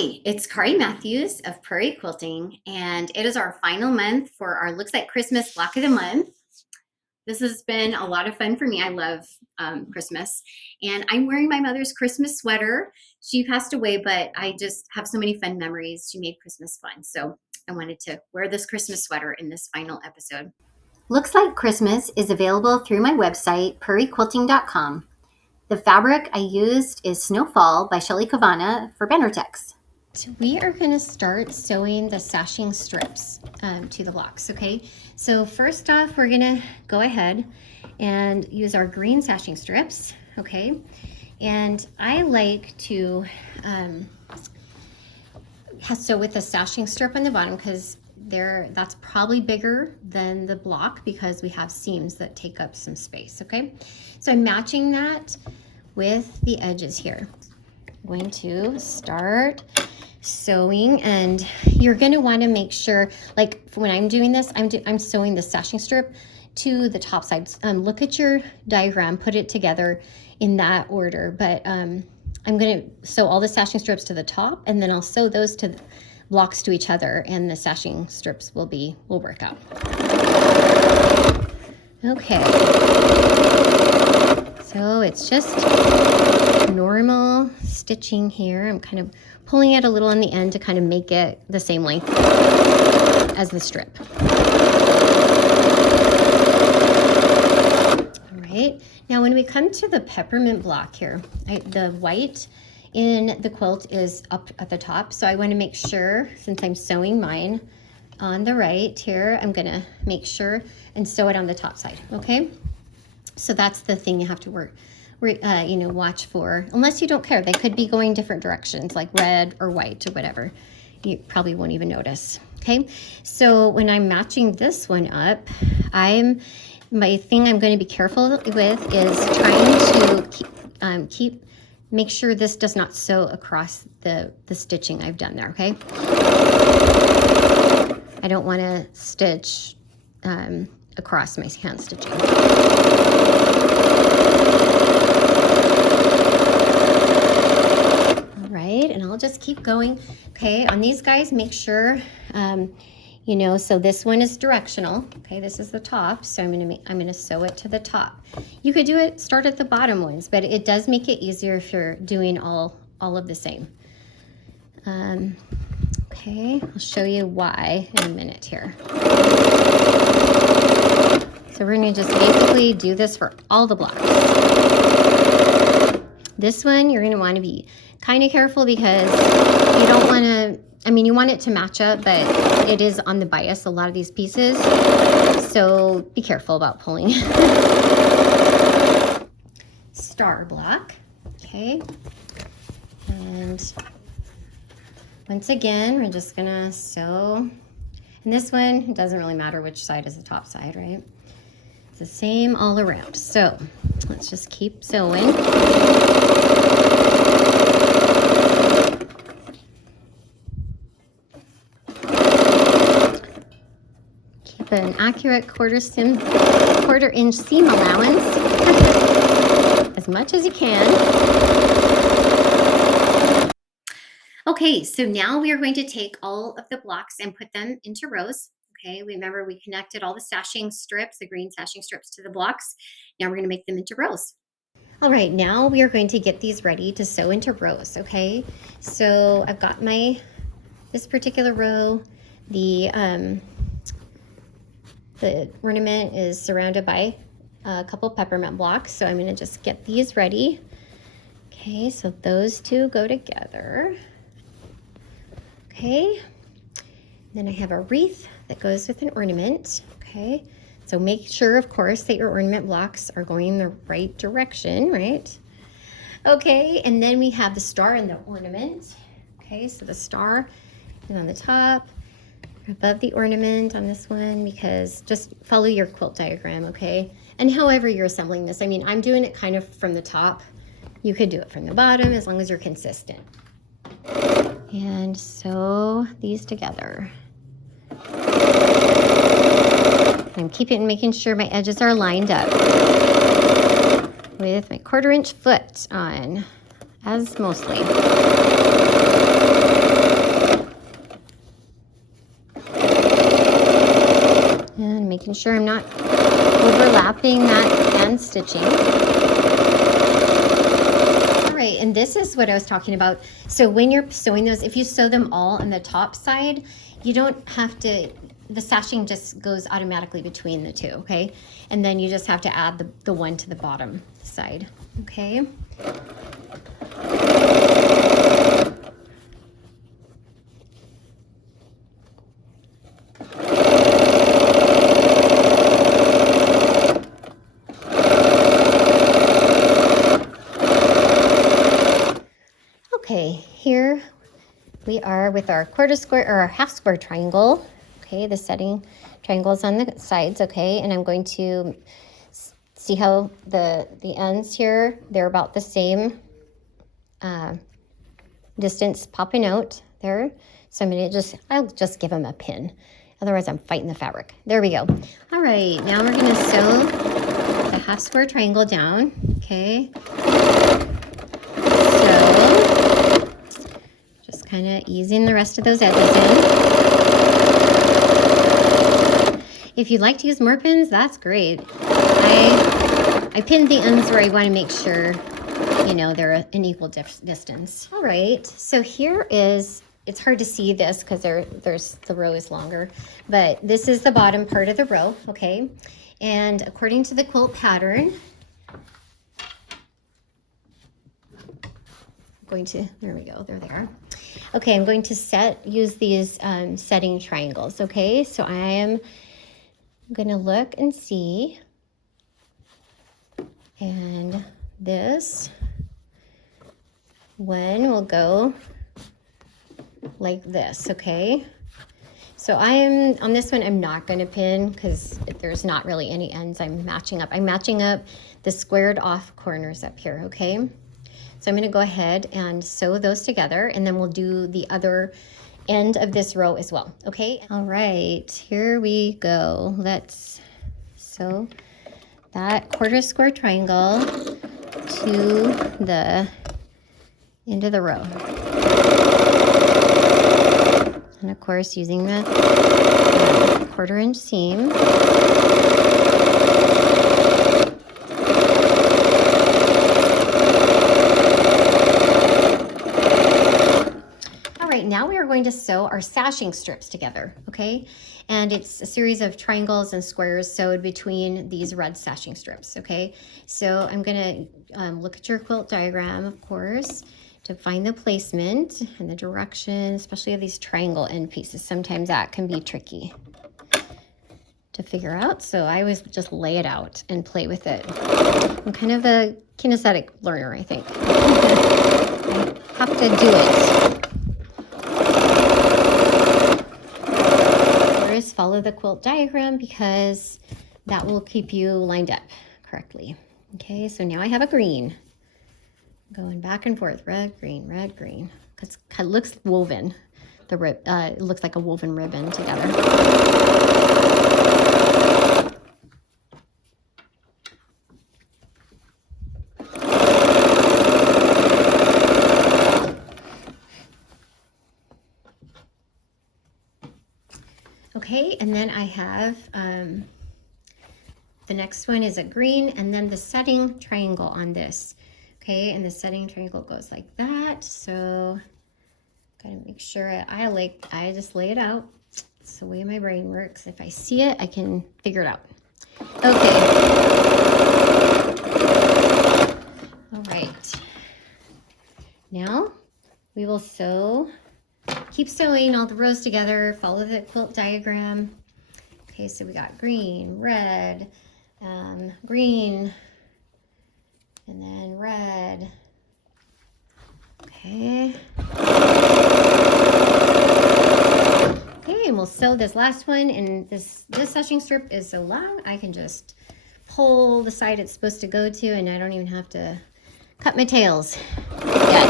Hi, it's Kari Matthews of Prairie Quilting, and it is our final month for our Looks Like Christmas Block of the Month. This has been a lot of fun for me. I love Christmas, and I'm wearing my mother's Christmas sweater. She passed away, but I just have so many fun memories. She made Christmas fun, so I wanted to wear this Christmas sweater in this final episode. Looks Like Christmas is available through my website, prairiequilting.com. The fabric I used is Snowfall by Shelly Kavana for Benertex. So we are going to start sewing the sashing strips to the blocks, okay? So first off, we're going to go ahead and use our green sashing strips, okay? And I like to sew with the sashing strip on the bottom because that's probably bigger than the block because we have seams that take up some space, okay? So I'm matching that with the edges here. I'm going to start sewing, and you're going to want to make sure, like when I'm doing this, I'm sewing the sashing strip to the top side. Look at your diagram, put it together in that order, but I'm going to sew all the sashing strips to the top, and then I'll sew those to the blocks to each other, and the sashing strips will work out. Okay, so it's just normal stitching here. I'm kind of pulling it a little on the end to kind of make it the same length as the strip. All right, now when we come to the peppermint block here, the white in the quilt is up at the top, so I want to make sure, since I'm sewing mine on the right here, I'm gonna make sure and sew it on the top side, okay? So that's the thing you have to watch for, unless you don't care. They could be going different directions, like red or white or whatever. You probably won't even notice, okay? So when I'm matching this one up, my thing I'm going to be careful with is trying to make sure this does not sew across the stitching I've done there, okay? I don't want to stitch across my hand stitching. All right, and I'll just keep going. Okay, on these guys, make sure, so this one is directional. Okay, this is the top, so I'm gonna sew it to the top. You could start at the bottom ones, but it does make it easier if you're doing all of the same. Okay, I'll show you why in a minute here. So we're going to just basically do this for all the blocks. This one, you're going to want to be kind of careful because you don't want to, you want it to match up, but it is on the bias, a lot of these pieces. So be careful about pulling. Star block, okay. And once again, we're just gonna sew. And this one, it doesn't really matter which side is the top side, right? It's the same all around. So let's just keep sewing. Keep an accurate quarter-inch seam allowance as much as you can. Okay, so now we are going to take all of the blocks and put them into rows. Okay, remember we connected all the sashing strips, the green sashing strips, to the blocks. Now we're going to make them into rows. All right, now we are going to get these ready to sew into rows, okay? So I've got this particular row. The ornament is surrounded by a couple peppermint blocks, so I'm going to just get these ready. Okay, so those two go together. Okay, then I have a wreath that goes with an ornament, okay? So make sure, of course, that your ornament blocks are going in the right direction, right? Okay, and then we have the star and the ornament. Okay, so the star is on the top, above the ornament on this one, because just follow your quilt diagram, okay? And however you're assembling this, I'm doing it kind of from the top. You could do it from the bottom as long as you're consistent. And sew these together. I'm making sure my edges are lined up with my 1/4 inch foot on, as mostly. making sure I'm not overlapping that hand stitching. All right, and this is what I was talking about. So when you're sewing those, if you sew them all on the top side, you don't have to, the sashing just goes automatically between the two, okay? And then you just have to add the one to the bottom side, okay? Okay, here we are with our quarter square or our half square triangle. Okay, the setting triangles on the sides, okay? And I'm going to see how the ends here, they're about the same distance popping out there. So I'll just give them a pin. Otherwise I'm fighting the fabric. There we go. All right, now we're gonna sew the half square triangle down, okay? So, just kind of easing the rest of those edges in. If you'd like to use more pins, that's great. I pinned the ends where I want to make sure, you know, they're an equal distance. All right, so here is, it's hard to see this because the row is longer, but this is the bottom part of the row, okay? And according to the quilt pattern, there we go, there they are. Okay, I'm going to use these setting triangles, okay? So I am gonna look and see, and this one will go like this, okay? So on this one, I'm not gonna pin because there's not really any ends I'm matching up. I'm matching up the squared off corners up here, okay? So I'm gonna go ahead and sew those together, and then we'll do the other end of this row as well, okay? All right, here we go. Let's sew that quarter square triangle to the end of the row. And of course, using the 1/4 inch seam. Now we are going to sew our sashing strips together, okay? And it's a series of triangles and squares sewed between these red sashing strips, okay? So I'm gonna look at your quilt diagram, of course, to find the placement and the direction, especially of these triangle end pieces. Sometimes that can be tricky to figure out, so I always just lay it out and play with it. I'm kind of a kinesthetic learner, I think. I have to do it. Follow the quilt diagram because that will keep you lined up correctly. Okay, so now I have a green going back and forth, red, green, because it looks woven. It looks like a woven ribbon together. Okay, and then I have, the next one is a green, and then the setting triangle on this. Okay, and the setting triangle goes like that. So, gotta make sure I just lay it out. It's the way my brain works. If I see it, I can figure it out. Okay. All right. Now, we will keep sewing all the rows together, follow the quilt diagram. Okay, so we got green, red, green, and then red. Okay. Okay, and we'll sew this last one, and this sashing strip is so long, I can just pull the side it's supposed to go to, and I don't even have to cut my tails yet.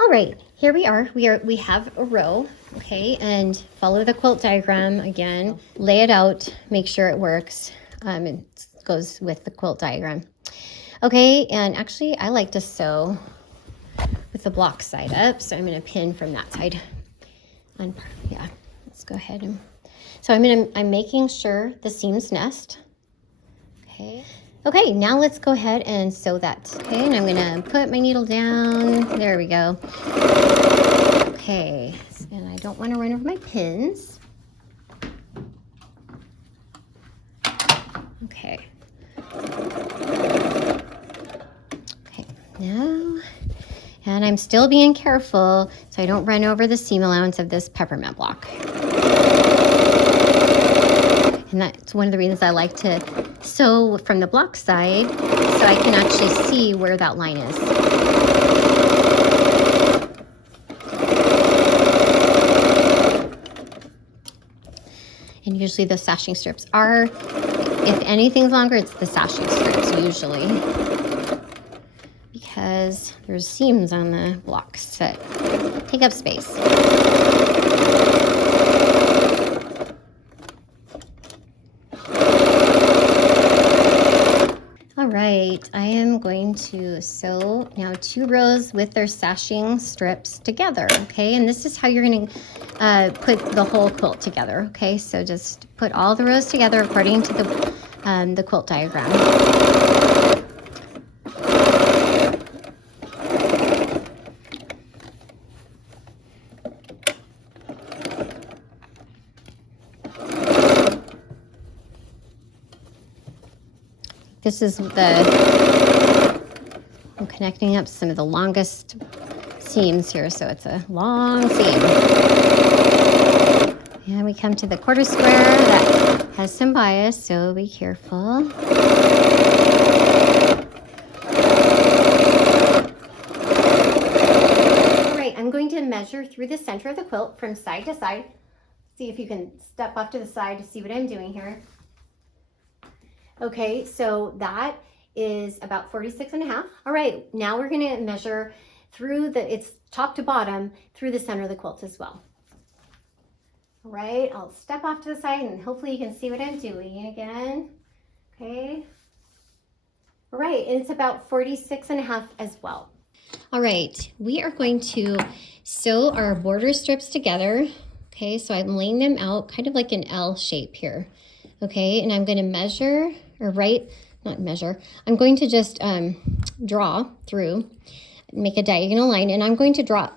All right, here we are. We have a row, okay, and follow the quilt diagram again. Lay it out, make sure it works. It goes with the quilt diagram. Okay, and actually I like to sew with the block side up, so I'm going to pin from that side. Yeah, let's go ahead and So I'm making sure the seams nest. Okay. Okay, now let's go ahead and sew that. Okay, and I'm gonna put my needle down. There we go. Okay, and I don't want to run over my pins. Okay. Okay, now, and I'm still being careful so I don't run over the seam allowance of this peppermint block. And that's one of the reasons I like to sew from the block side so I can actually see where that line is. And usually the sashing strips are, if anything's longer, it's the sashing strips usually, because there's seams on the blocks that take up space. All right, I am going to sew now 2 rows with their sashing strips together, okay? And this is how you're gonna put the whole quilt together, okay? So just put all the rows together according to the quilt diagram. This is I'm connecting up some of the longest seams here, so it's a long seam. And we come to the quarter square that has some bias, so be careful. All right, I'm going to measure through the center of the quilt from side to side. See if you can step off to the side to see what I'm doing here. Okay, so that is about 46.5. All right, now we're gonna measure through it's top to bottom through the center of the quilt as well. All right, I'll step off to the side and hopefully you can see what I'm doing again. Okay. All right, and it's about 46.5 as well. All right, we are going to sew our border strips together. Okay, so I'm laying them out kind of like an L shape here. Okay, and I'm going to measure, or not measure, I'm going to just draw through, make a diagonal line, and I'm going to draw,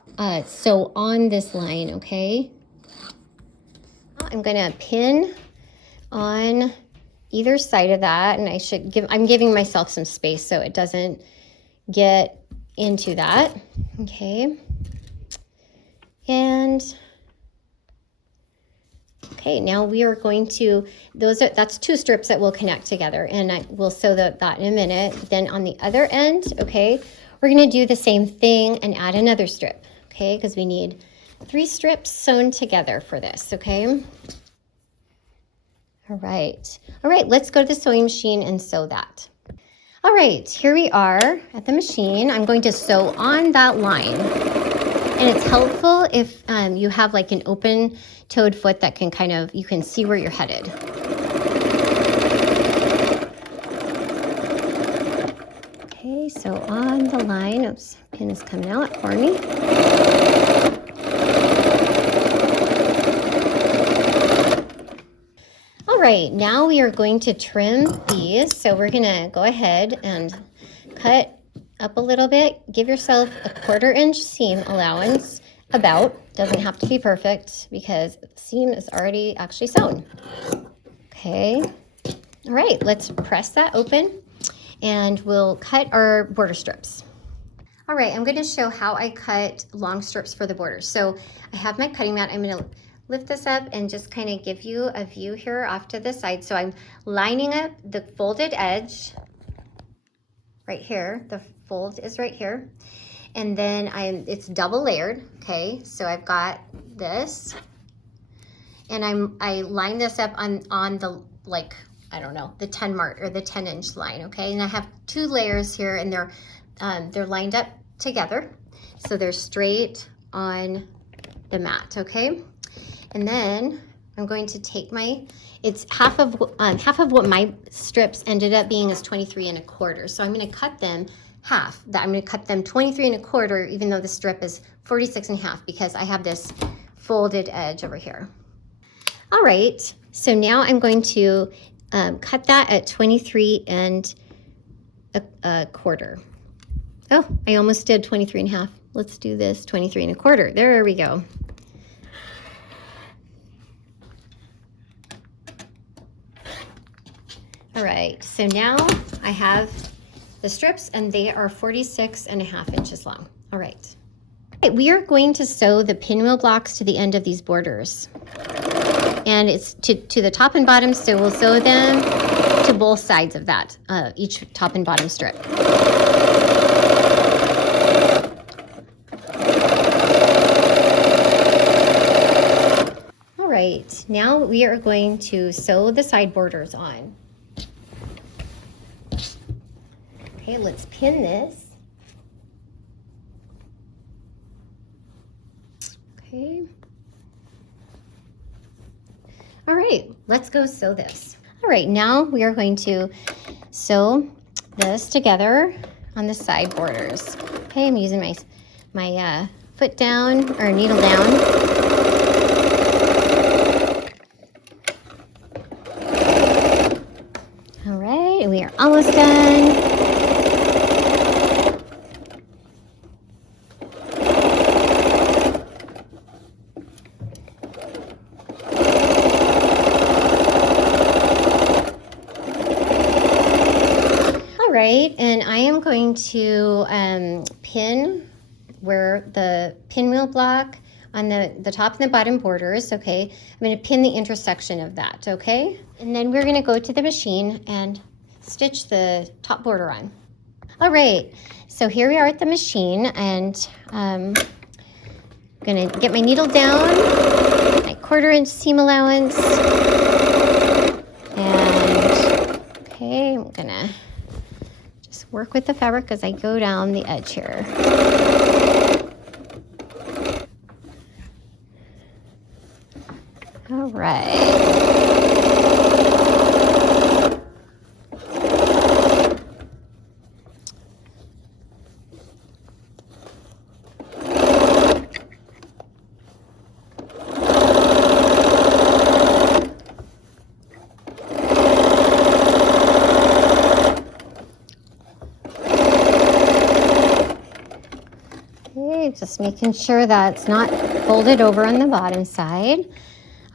sew on this line, okay? I'm going to pin on either side of that, and I'm giving myself some space so it doesn't get into that, okay? And okay, now we are going to, that's 2 strips that will connect together, and we'll sew that in a minute. Then on the other end, okay, we're gonna do the same thing and add another strip, okay, because we need 3 strips sewn together for this, okay? All right, let's go to the sewing machine and sew that. All right, here we are at the machine. I'm going to sew on that line. And it's helpful if you have like an open-toed foot that can you can see where you're headed. Okay, so on the line, oops, pin is coming out for me. All right, now we are going to trim these. So we're gonna go ahead and cut up a little bit. Give yourself a 1/4 inch seam allowance, doesn't have to be perfect because the seam is already actually sewn. Okay, all right, let's press that open and we'll cut our border strips. All right, I'm gonna show how I cut long strips for the borders. So I have my cutting mat. I'm gonna lift this up and just kind of give you a view here off to the side. So I'm lining up the folded edge right here. The fold is right here. And then it's double layered, okay? So I've got this, and I line this up on the, like, I don't know, the 10 mark or the 10-inch line, okay? And I have 2 layers here, and they're lined up together, so they're straight on the mat, okay? And then I'm going to take it's half of what my strips ended up being is 23.25. So I'm going to cut them half. I'm going to cut them 23.25, even though the strip is 46.5, because I have this folded edge over here. All right, so now I'm going to cut that at 23 and a quarter. Oh, I almost did 23 and a half. Let's do this 23 and a quarter. There we go. All right, so now I have the strips and they are 46 and a half inches long. All right. We are going to sew the pinwheel blocks to the end of these borders. And it's to the top and bottom, so we'll sew them to both sides of that, each top and bottom strip. All right, now we are going to sew the side borders on. Okay, let's pin this. Okay. All right, let's go sew this. All right, now we are going to sew this together on the side borders. Okay, I'm using my foot down or needle down. All right, we are almost done. Right, and I am going to pin where the pinwheel block on the top and the bottom borders, okay? I'm going to pin the intersection of that, okay? And then we're going to go to the machine and stitch the top border on. All right, so here we are at the machine, and I'm going to get my needle down, my 1/4 inch seam allowance, and okay, I'm going to work with the fabric as I go down the edge here. All right. Just making sure that's not folded over on the bottom side.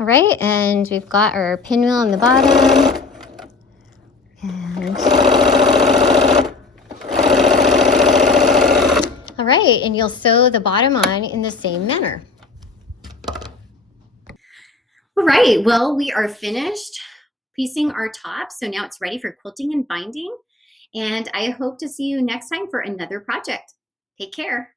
All right, and we've got our pinwheel on the bottom. And all right, and you'll sew the bottom on in the same manner. All right, well, we are finished piecing our top, so now it's ready for quilting and binding. And I hope to see you next time for another project. Take care.